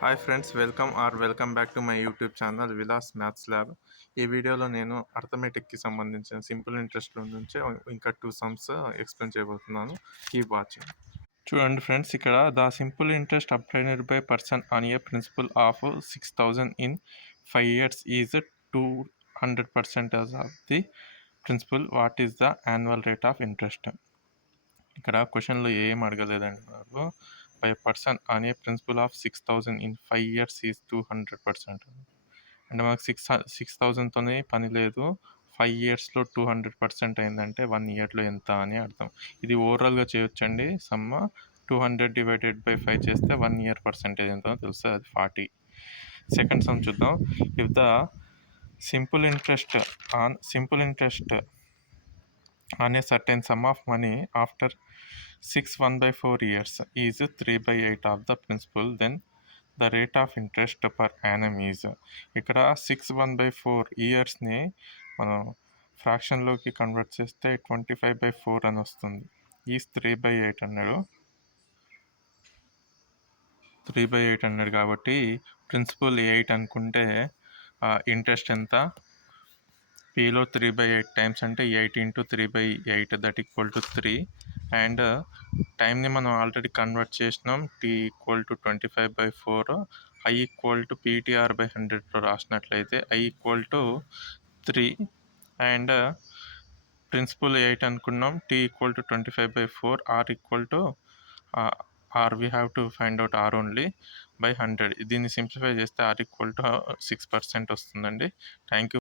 Hi friends, welcome back to my YouTube channel Vilas maths lab. ఈ వీడియోలో నేను అర్థమెటిక్కి సంబంధించిన సింపుల్ ఇంట్రెస్ట్ నుంచి ఇంకా 2 సమ్స్ ఎక్స్ప్లెయిన్ చేయబోతున్నాను. Keep watching. చూడండి ఫ్రెండ్స్, ఇక్కడ the simple interest applied by person on a principal of 6,000 in 5 years is 200% of the principal. What is the annual rate of interest? ఇక్కడ క్వశ్చన్లో ఏం అడగలేదండి నాకు. By person on a principal of 6,000 in 5 years is 200%. అంటే మనకు 6,000తోనే పని లేదు. 5 yearsలో 200% అయిందంటే 1 yearలో ఎంత అని అర్థం. ఇది ఓవరాల్గా చేయొచ్చండి. సమ్మ 200 డివైడెడ్ బై 5 చేస్తే 1 year పర్సెంటేజ్ ఎంతో తెలుస్తుంది, అది 40. సెకండ్ సమ్ చూద్దాం. If the simple interest on a certain sum of money after 6 1/4 years is 3/8 of the principal, then the rate of interest per annum is. ఇక్కడ 6 1/4 ఇయర్స్ని మనం ఫ్రాక్షన్లోకి కన్వర్ట్ చేస్తే 25/4 అని వస్తుంది. ఈజ్ 3/8 అన్నాడు. 3/8 అన్నాడు కాబట్టి ప్రిన్సిపల్ 8 అనుకుంటే ఇంట్రెస్ట్ ఎంత? Pలో 3/8 టైమ్స్ అంటే 8 into 3/8 that equal to 3. And టైంని మనం ఆల్రెడీ కన్వర్ట్ చేసినాం. t equal to 25/4. I equal to PTR/100 రాసినట్లయితే I equal to 3. And principal 8 అనుకున్నాం. t equal to 25/4. R equal to we have to find out R only by 100. దీన్ని simplify చేస్తే R equal to 6% వస్తుందండి. Thank you.